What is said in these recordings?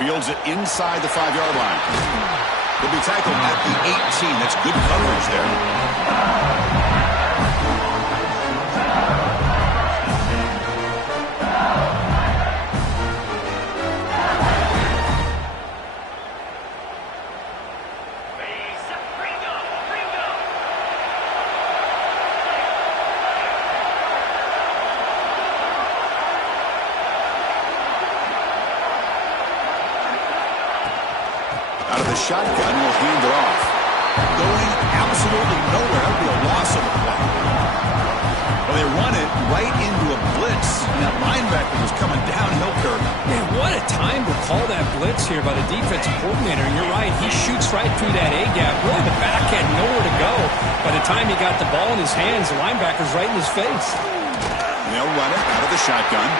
Fields it inside the 5-yard line. He'll be tackled at the 18. That's good coverage there. Out of the shotgun, will hand it off. Going absolutely nowhere. That would be a loss of a play. Well, they run it right into a blitz, and that linebacker was coming downhill, Kirk. Man, what a time to call that blitz here by the defensive coordinator. And you're right, he shoots right through that A-gap. Really, the back had nowhere to go. By the time he got the ball in his hands, the linebacker's right in his face. They'll run it out of the shotgun.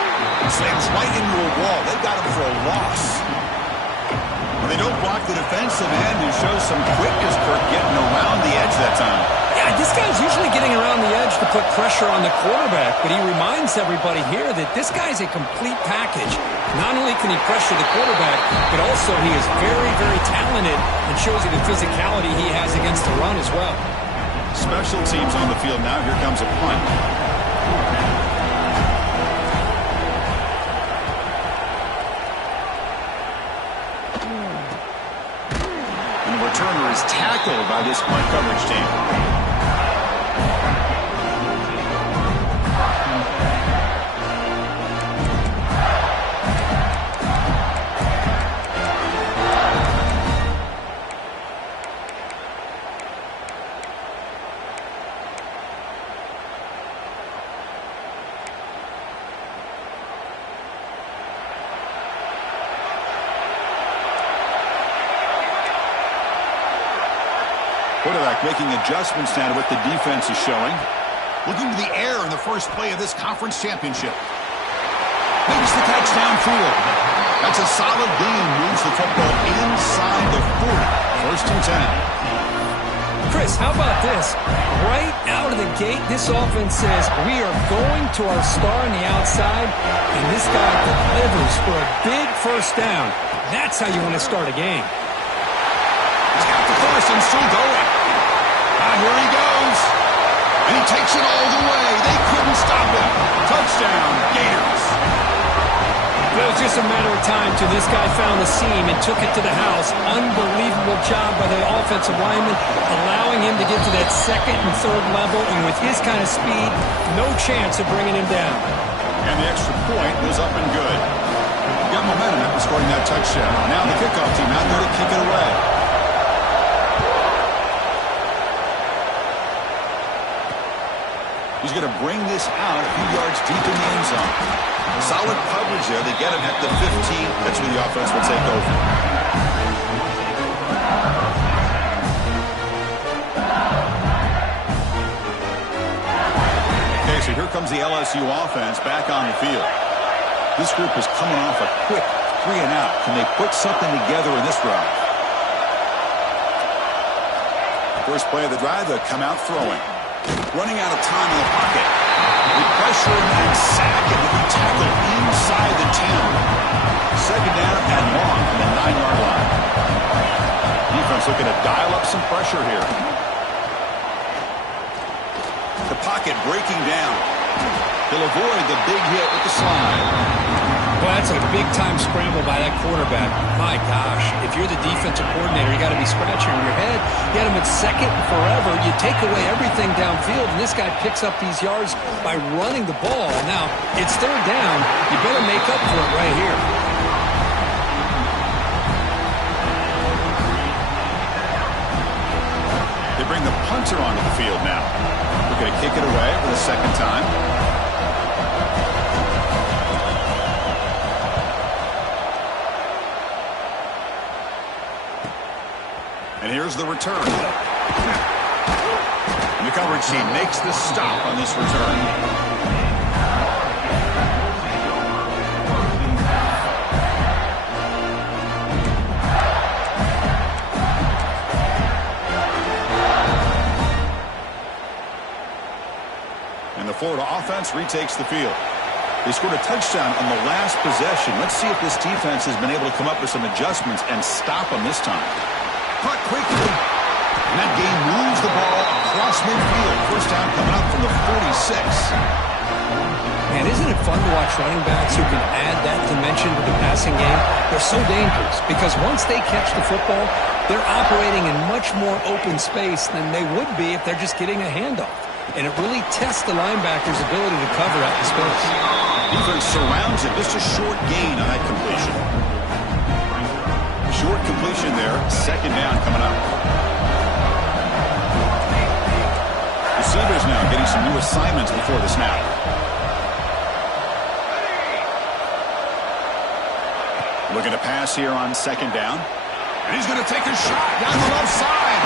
Slams right into a wall. They got him for a loss. They don't block the defensive end and show some quickness, Kirk, getting around the edge that time. Yeah, this guy's usually getting around the edge to put pressure on the quarterback, but he reminds everybody here that this guy's a complete package. Not only can he pressure the quarterback, but also he is very, very talented and shows you the physicality he has against the run as well. Special teams on the field now. Here comes a punt. Returner is tackled by this punt coverage team. Quarterback making adjustments now to what the defense is showing. Looking to the air in the first play of this conference championship. Makes the touchdown field. That's a solid gain. Moves the football inside the 40. First and 10. Chris, how about this? Right out of the gate, this offense says, we are going to our star on the outside, and this guy delivers for a big first down. That's how you want to start a game. He's got the first and still going. Here he goes. And he takes it all the way. They couldn't stop him. Touchdown, Gators. It was just a matter of time till this guy found the seam and took it to the house. Unbelievable job by the offensive lineman, allowing him to get to that second and third level. And with his kind of speed, no chance of bringing him down. And the extra point was up and good. Got momentum after scoring that touchdown. Now the kickoff team out there to kick it away. He's going to bring this out a few yards deep in the end zone. Solid coverage there. They get him at the 15. That's where the offense will take over. Okay, so here comes the LSU offense back on the field. This group is coming off a quick 3-and-out. Can they put something together in this drive? First play of the drive, they'll come out throwing. Running out of time in the pocket. They pressure him and sack him to be tackled inside the 10. Second down and long from the 9-yard line. Defense looking to dial up some pressure here. The pocket breaking down. He'll avoid the big hit with the slide. Well, that's a big-time scramble by that quarterback. My gosh, if you're the defensive coordinator, you got to be scratching your head. You had him at second and forever. You take away everything downfield, and this guy picks up these yards by running the ball. Now, it's third down. You better make up for it right here. They bring the punter onto the field now. They're going to kick it away for the second time. And here's the return. And the coverage team makes the stop on this return. And the Florida offense retakes the field. They scored a touchdown on the last possession. Let's see if this defense has been able to come up with some adjustments and stop them this time. Caught quickly. And that game moves the ball across midfield. First down coming up from the 46. Man, isn't it fun to watch running backs who can add that dimension to the passing game? They're so dangerous because once they catch the football, they're operating in much more open space than they would be if they're just getting a handoff. And it really tests the linebacker's ability to cover out the space. Defense surrounds it. Just a short gain on that completion. Short completion there. Second down coming up. Receivers now getting some new assignments before the snap. Looking to pass here on second down. And he's going to take a shot down the left side.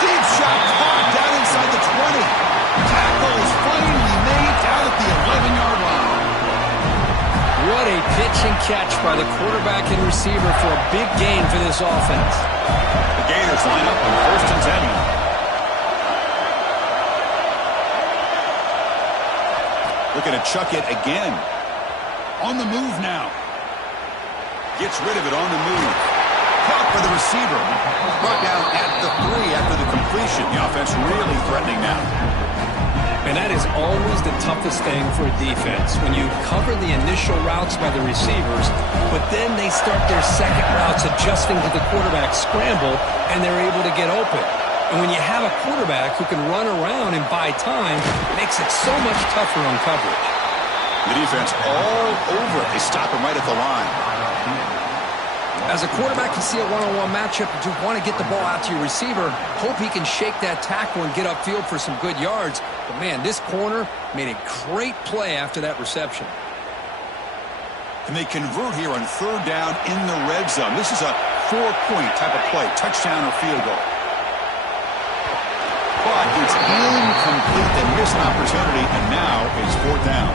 Deep shot caught down inside the 20. Tackle is finally made down at the 11-yard line. What a pitch and catch by the quarterback and receiver for a big gain for this offense. The Gators line up on first and 10. Looking to chuck it again. On the move now. Gets rid of it on the move. Caught by the receiver. Brought down at the 3 after the completion. The offense really threatening now. And that is always the toughest thing for a defense, when you cover the initial routes by the receivers, but then they start their second routes adjusting to the quarterback scramble, and they're able to get open. And when you have a quarterback who can run around and buy time, it makes it so much tougher on coverage. The defense all over it. They stop him right at the line. As a quarterback, you see a one-on-one matchup, but you want to get the ball out to your receiver, hope he can shake that tackle and get upfield for some good yards. But, man, this corner made a great play after that reception. And they convert here on third down in the red zone. This is a 4-point type of play, touchdown or field goal. But it's incomplete. They miss an opportunity, and now it's fourth down.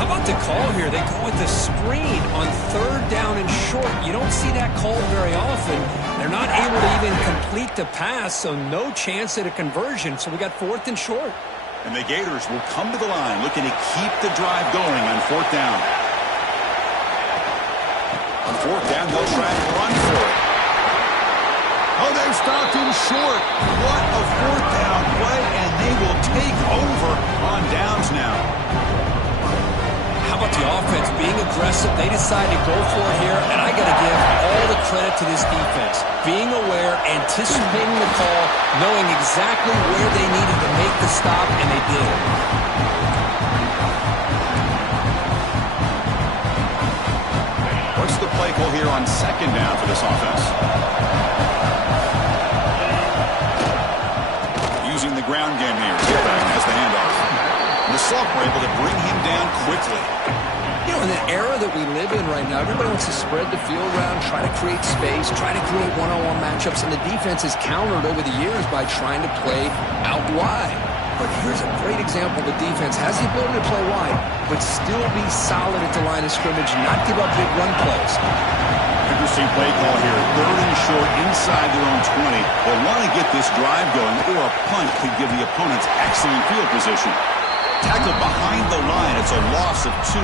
How about the call here? They go with the screen on third down and short. You don't see that called very often. They're not able to even complete the pass, so no chance at a conversion. So we got fourth and short. And the Gators will come to the line looking to keep the drive going on fourth down. On fourth down, they'll try and run for it. Oh, they've stopped him short. What a fourth down play, and they will take over on downs now. How about the offense being aggressive? They decide to go for it here, and I got to give all the credit to this defense. Being aware, anticipating the call, knowing exactly where they needed to make the stop, and they did. What's the play call here on second down for this offense? Using the ground game here. Back has the handoff. The Salk were able to bring him down quickly. You know, in the era that we live in right now, everybody wants to spread the field around, try to create space, try to create one-on-one matchups, and the defense has countered over the years by trying to play out wide. But here's a great example. The defense has the ability to play wide, but still be solid at the line of scrimmage, not give up big run plays. Interesting play call here. Third and short inside their own 20. They'll want to get this drive going, or a punt could give the opponents excellent field position. Tackled behind the line. It's a loss of 2.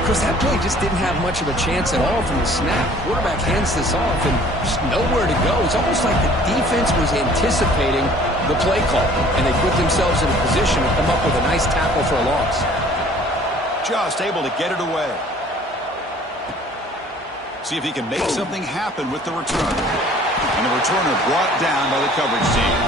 Because that play just didn't have much of a chance at all from the snap. Quarterback hands this off and just nowhere to go. It's almost like the defense was anticipating the play call, and they put themselves in a position to come up with a nice tackle for a loss. Just able to get it away. See if he can make something happen with the return. And the returner brought down by the coverage team.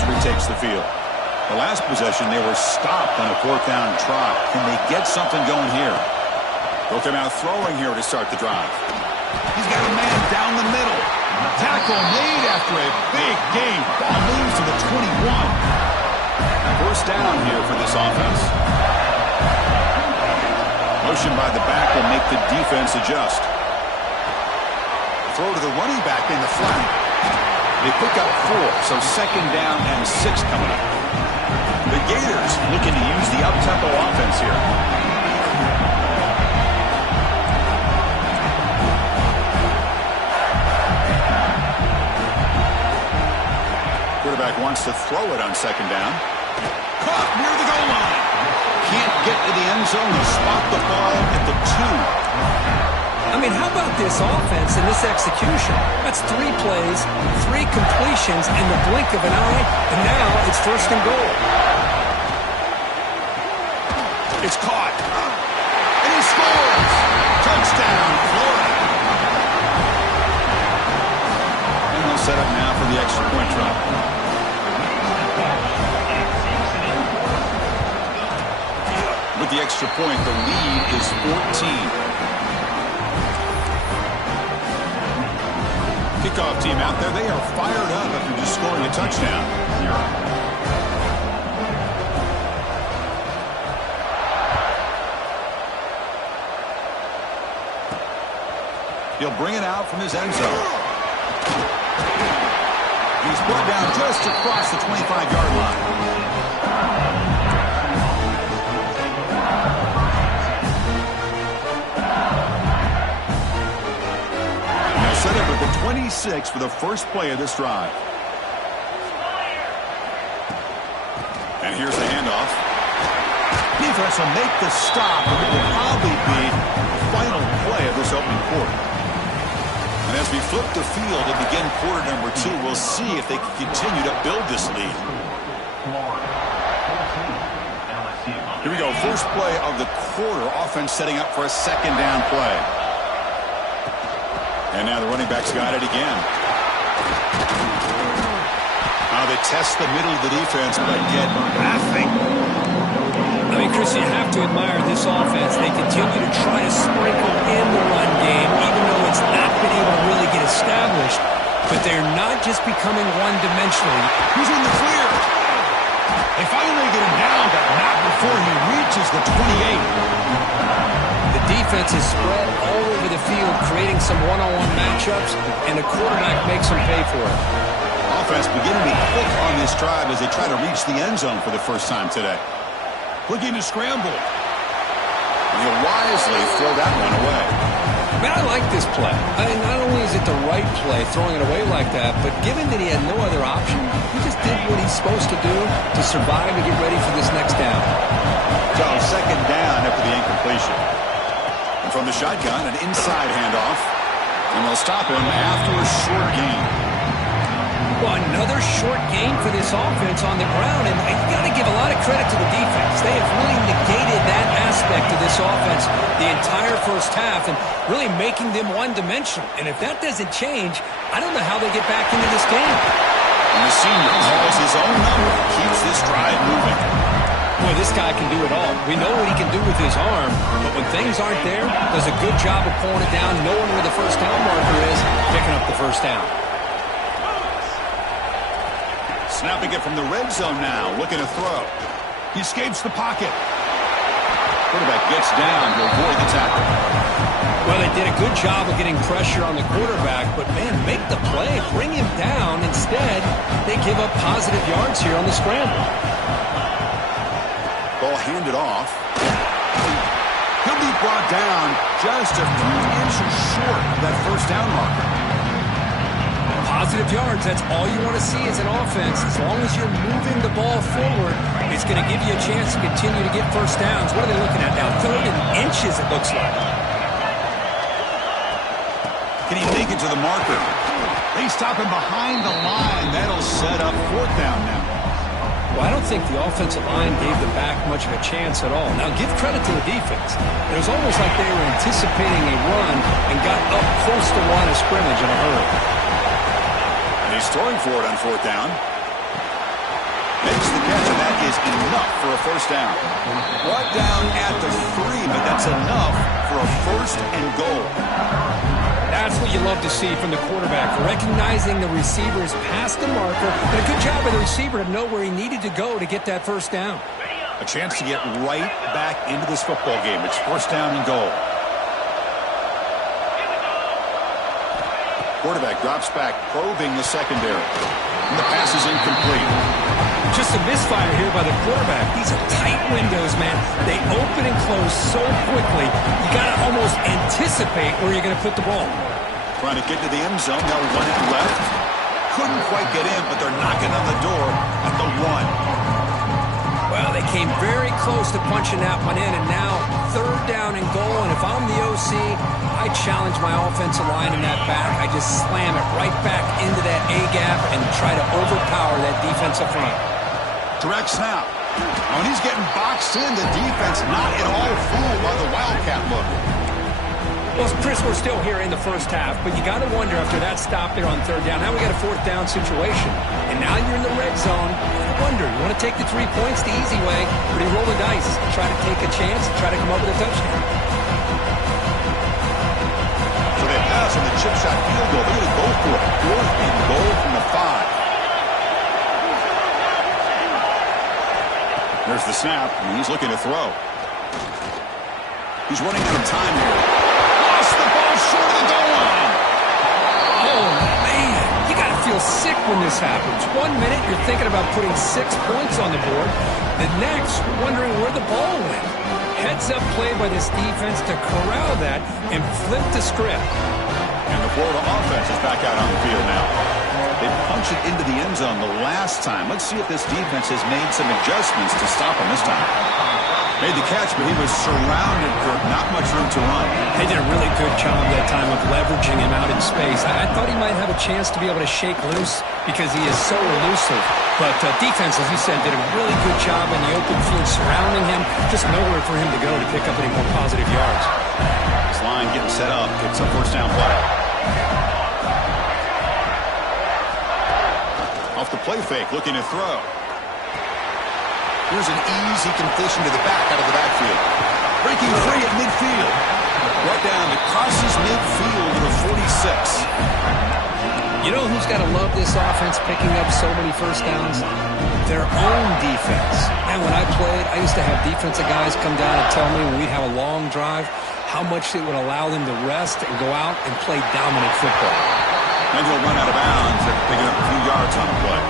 Retakes the field. The last possession, they were stopped on a fourth down try. Can they get something going here? Both are now throwing here to start the drive. He's got a man down the middle. Tackle made after a big gain. Ball moves to the 21. First down here for this offense. Motion by the back will make the defense adjust. Throw to the running back in the flat. They pick up 4, so second down and 6 coming up. The Gators looking to use the up-tempo offense here. looks to throw it on second down. Caught near the goal line. Can't get to the end zone. They'll spot the ball at the 2. I mean, how about this offense and this execution? That's 3 plays, 3 completions in the blink of an eye, and now it's first and goal. It's caught. And he scores. Touchdown, Florida. And they'll set up now for the extra point try. With the extra point, the lead is 14. Kickoff team out there, they are fired up after just scoring a touchdown. He'll bring it out from his end zone. He's brought down just across the 25-yard line. Set up at the 26 for the first play of this drive. And here's the handoff. Defense will make the stop, and it will probably be the final play of this opening quarter. And as we flip the field and begin quarter number 2, we'll see if they can continue to build this lead. Here we go. First play of the quarter. Offense setting up for a second down play. And now the running back's got it again. Now they test the middle of the defense, but get nothing. I mean, Chris, you have to admire this offense. They continue to try to sprinkle in the run game, even though it's not been able to really get established. But they're not just becoming one-dimensional. Who's in the clear? They finally get him down, but not before he reaches the 28. The defense is spread all over the field, creating some one-on-one matchups, and the quarterback makes them pay for it. Offense beginning to click on this drive as they try to reach the end zone for the first time today. Looking to scramble. And he'll wisely throw that one away. Man, I like this play. I mean, not only is it the right play, throwing it away like that, but given that he had no other option, he just did what he's supposed to do to survive and get ready for this next down. So second down after the incompletion. And from the shotgun, an inside handoff. And they'll stop him after a short gain. Well, another short gain for this offense on the ground, and you got to give a lot of credit to the defense. They have really negated that aspect of this offense the entire first half and really making them one-dimensional. And if that doesn't change, I don't know how they get back into this game. And the senior calls his own number, keeps this drive moving. Boy, this guy can do it all. We know what he can do with his arm, but when things aren't there, does a good job of pulling it down, knowing where the first down marker is, picking up the first down. Snapping it from the red zone now, looking to throw. He escapes the pocket. Quarterback gets down to avoid the tackle. Well, they did a good job of getting pressure on the quarterback, but, man, make the play, bring him down. Instead, they give up positive yards here on the scramble. Ball handed off. He'll be brought down just a few inches short of that first down marker. Positive yards, that's all you want to see as an offense. As long as you're moving the ball forward, it's going to give you a chance to continue to get first downs. What are they looking at now? 3rd and inches, it looks like. Can he make it to the marker? They stop him behind the line. That'll set up 4th down now. Well, I don't think the offensive line gave the back much of a chance at all. Now, give credit to the defense. It was almost like they were anticipating a run and got up close to the line of scrimmage in a hurry. And he's throwing for it on 4th down. Makes the catch, and that is enough for a first down. Brought down at the 3, but that's enough for a first and goal. That's what you love to see from the quarterback, recognizing the receiver's past the marker, and a good job of the receiver to know where he needed to go to get that first down. A chance to get right back into this football game. It's first down and goal. Quarterback drops back, probing the secondary. And the pass is incomplete. Just a misfire here by the quarterback. These are tight windows, man. They open and close so quickly, you got to almost anticipate where you're going to put the ball. Trying to get to the end zone. Now 1 in left. couldn't quite get in, but they're knocking on the door at the 1. Well, they came very close to punching that one in, and now 3rd down and goal. And if I'm the OC, I challenge my offensive line in that back. I just slam it right back into that A-gap and try to overpower that defensive front. Direct snap. When he's getting boxed in, the defense not at all fooled by the Wildcat look. Well, Chris, we're still here in the first half, but you got to wonder after that stop there on 3rd down. Now we got a 4th down situation, and now you're in the red zone. You wonder, you want to take the 3 points the easy way, or do you roll the dice, try to take a chance, and try to come up with a touchdown? So they pass on the chip shot field goal. They're going to go for it. 4th and goal from the 5. There's the snap, and he's looking to throw. He's running out of time here. Lost the ball short of the goal line. Oh, man. You got to feel sick when this happens. 1 minute, you're thinking about putting 6 points on the board. The next, wondering where the ball went. Heads-up play by this defense to corral that and flip the script. And the Florida offense is back out on the field now. They punched it into the end zone the last time. Let's see if this defense has made some adjustments to stop him this time. Made the catch, but he was surrounded for not much room to run. They did a really good job that time of leveraging him out in space. I thought he might have a chance to be able to shake loose because he is so elusive. But defense, as you said, did a really good job in the open field surrounding him. Just nowhere for him to go to pick up any more positive yards. This line getting set up. It's a 1st down play. Off the play fake, looking to throw. Here's an easy completion to the back out of the backfield. Breaking free at midfield. Right down, it crosses midfield to the 46. You know who's got to love this offense picking up so many 1st downs? Their own defense. And when I played, I used to have defensive guys come down and tell me when we'd have a long drive how much it would allow them to rest and go out and play dominant football. And he'll run out of bounds after picking up a few yards on the play.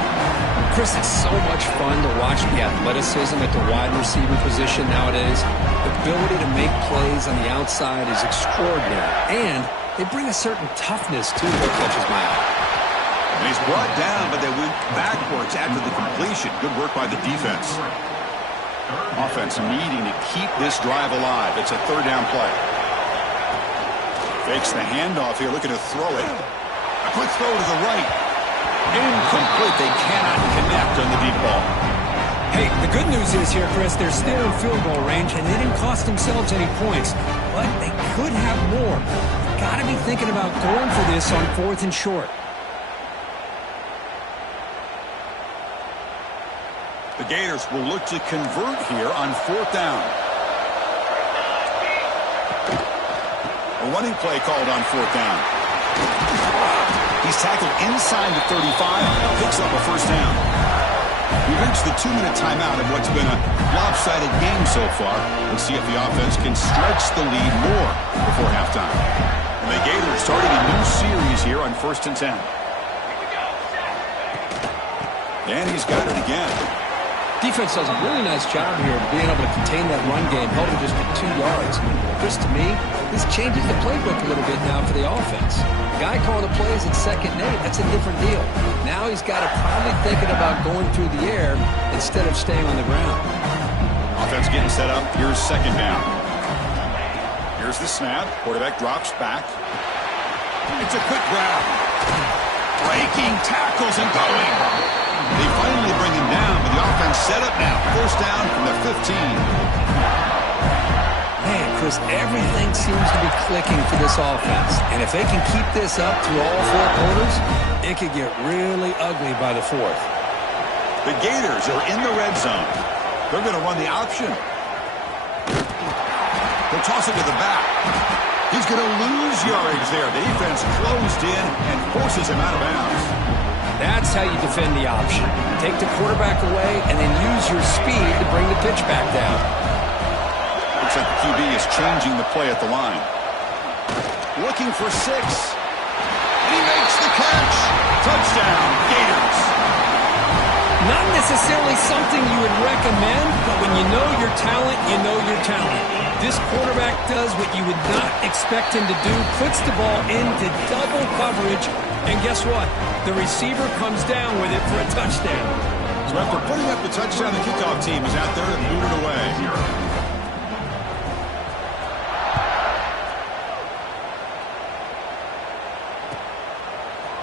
Chris, it's so much fun to watch the athleticism at the wide receiver position nowadays. The ability to make plays on the outside is extraordinary. And they bring a certain toughness, too, that catches my eye. And he's brought down, but they went backwards after the completion. Good work by the defense. Offense needing to keep this drive alive. It's a 3rd down play. Fakes the handoff here, looking to throw it. A quick throw to the right. Incomplete. They cannot connect on the deep ball. Hey, the good news is here, Chris, they're still in field goal range, and they didn't cost themselves any points. But they could have more. Got to be thinking about going for this on 4th and short. The Gators will look to convert here on 4th down. A running play called on 4th down. He's tackled inside the 35, picks up a 1st down. We've reached the 2-minute timeout of what's been a lopsided game so far. Let's see if the offense can stretch the lead more before halftime. And the Gators starting a new series here on 1st and 10. And he's got it again. Defense does a really nice job here of being able to contain that run game, held it just for 2 yards. Chris, to me, this changes the playbook a little bit now for the offense. The guy calling the plays at 2nd and 8, that's a different deal. Now he's got to probably thinking about going through the air instead of staying on the ground. Offense getting set up. Here's 2nd down. Here's the snap. Quarterback drops back. It's a quick grab. Breaking tackles and going. They finally bring him down, but the offense set up now. 1st down from the 15. Man, Chris, everything seems to be clicking for this offense. And if they can keep this up through all 4 quarters, it could get really ugly by the 4th. The Gators are in the red zone. They're going to run the option. They'll toss it to the back. He's going to lose yardage there. The defense closed in and forces him out of bounds. That's how you defend the option. Take the quarterback away and then use your speed to bring the pitch back down. Looks like the QB is changing the play at the line. Looking for 6. And he makes the catch. Touchdown, Gators. Not necessarily something you would recommend, but when you know your talent, you know your talent. This quarterback does what you would not expect him to do, puts the ball into double coverage, and guess what? The receiver comes down with it for a touchdown. So after putting up the touchdown, the kickoff team is out there to move it away.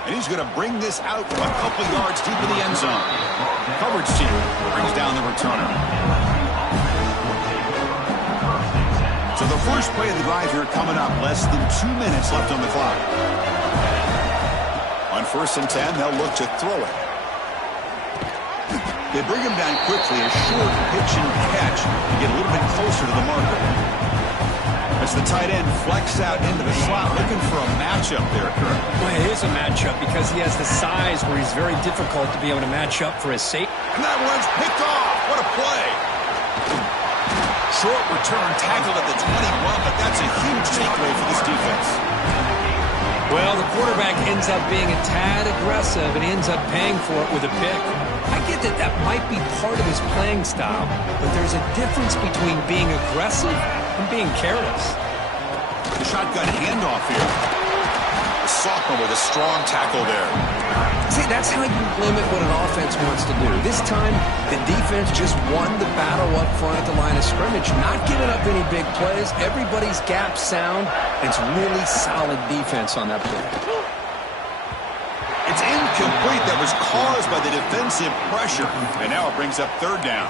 And he's going to bring this out a couple yards deep in the end zone. Coverage team brings down the returner. So the first play of the drive here coming up. Less than 2 minutes left on the clock. On 1st and 10, they'll look to throw it. They bring him down quickly, a short pitch and catch to get a little bit closer to the marker. As the tight end flex out into the slot, looking for a matchup there, Kirk. Well, it is a matchup because he has the size where he's very difficult to be able to match up for his safety. And that one's picked off. What a play. Short return, tackled at the 21, but that's a huge takeaway for this defense. Well, the quarterback ends up being a tad aggressive, and he ends up paying for it with a pick. I get that that might be part of his playing style, but there's a difference between being aggressive and being careless. The shotgun handoff here. The sophomore with a strong tackle there. See, that's how you limit what an offense wants to do. This time, the defense just won the battle up front at the line of scrimmage, not giving up any big plays. Everybody's gap sound. It's really solid defense on that play. It's incomplete. That was caused by the defensive pressure. And now it brings up 3rd down.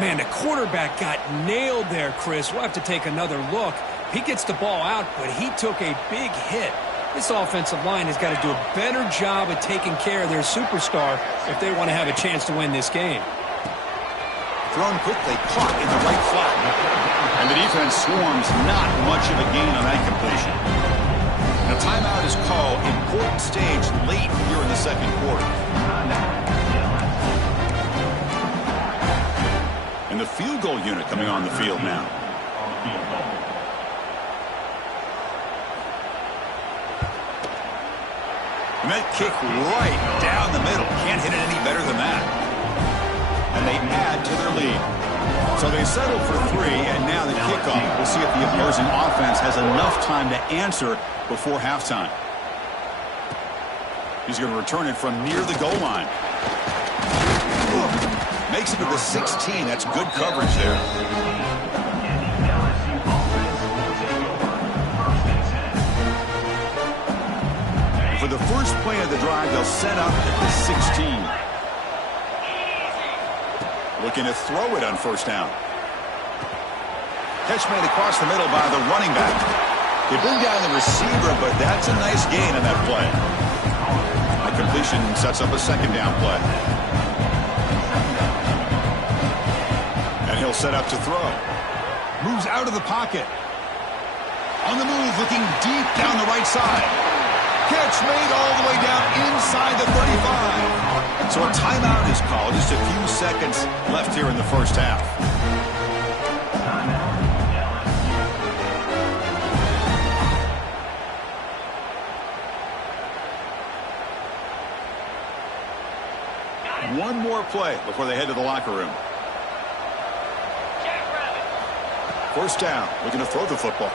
Man, the quarterback got nailed there, Chris. We'll have to take another look. He gets the ball out, but he took a big hit. This offensive line has got to do a better job of taking care of their superstar if they want to have a chance to win this game. Thrown quickly, caught in the right slot. And the defense swarms, not much of a gain on that completion. And a timeout is called. Important stage late here in the 2nd quarter. And the field goal unit coming on the field now. And that kick right down the middle. Can't hit it any better than that. And they add to their lead. So they settle for 3, and now the kickoff. We'll see if the opposing offense has enough time to answer before halftime. He's going to return it from near the goal line. Makes it to the 16. That's good coverage there. For the first play of the drive, they'll set up at the 16. Looking to throw it on 1st down. Catch made across the middle by the running back. They bring down the receiver, but that's a nice gain on that play. A completion sets up a 2nd down play. And he'll set up to throw. Moves out of the pocket. On the move, looking deep down the right side. Catch made all the way down inside the 35. So a timeout is called. Just a few seconds left here in the 1st half. One more play before they head to the locker room. 1st down, looking to throw the football.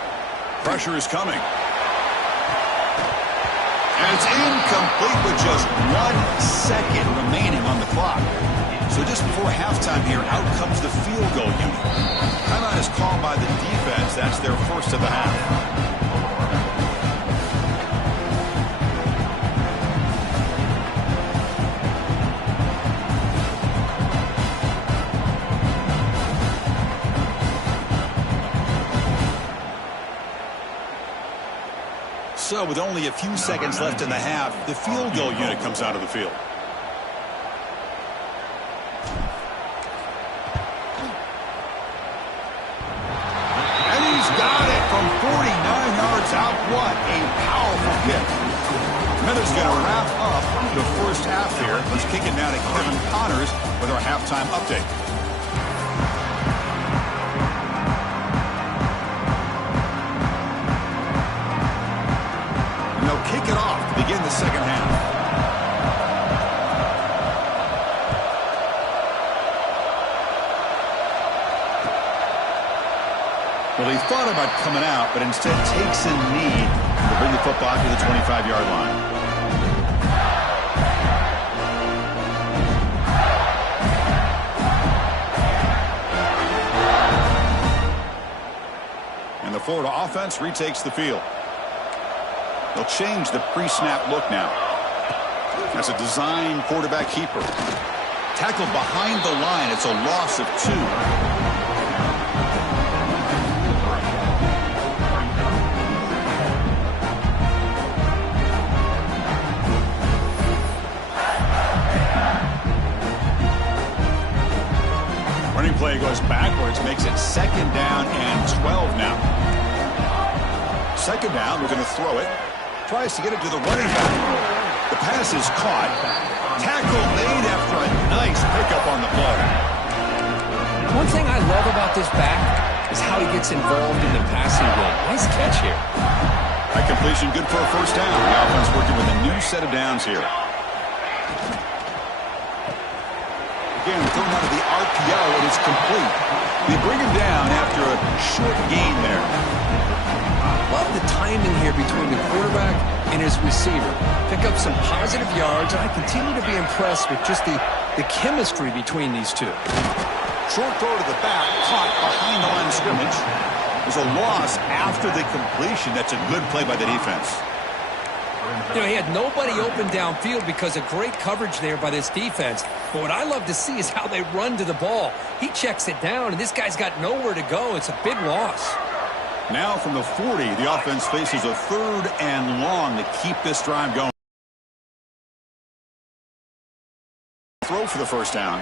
Pressure is coming. And it's incomplete with just 1 second remaining on the clock. So just before halftime here, out comes the field goal unit. Timeout is called by the defense. That's their 1st of the half. So with only a few seconds left in the half, the field goal unit comes out of the field. And he's got it from 49 yards out. What a powerful kick. Smithers going to wrap up the 1st half here. Let's kick it now to Kevin Connors with our halftime update. Kick it off to begin the 2nd half. Well, he thought about coming out, but instead takes a knee to bring the football to the 25-yard line. And the Florida offense retakes the field. They'll change the pre-snap look now. That's a design quarterback keeper. Tackled behind the line. It's a loss of 2. Running play goes backwards, makes it 2nd down and 12 now. 2nd down, we're going to throw it. Tries to get it to the running back. The pass is caught. Tackle made after a nice pickup on the play. One thing I love about this back is how he gets involved in the passing game. Nice catch here. That completion good for a 1st down. The offense working with a new set of downs here. Again, thrown out of the RPO, and it's complete. They bring him down after a short gain there. Love the timing here between the quarterback and his receiver. Pick up some positive yards, and I continue to be impressed with just the chemistry between these two. Short throw to the back, caught behind the line of scrimmage. There's a loss after the completion. That's a good play by the defense. You know, he had nobody open downfield because of great coverage there by this defense. But what I love to see is how they run to the ball. He checks it down, and this guy's got nowhere to go. It's a big loss. Now from the 40, the offense faces a 3rd and long to keep this drive going. Throw for the 1st down.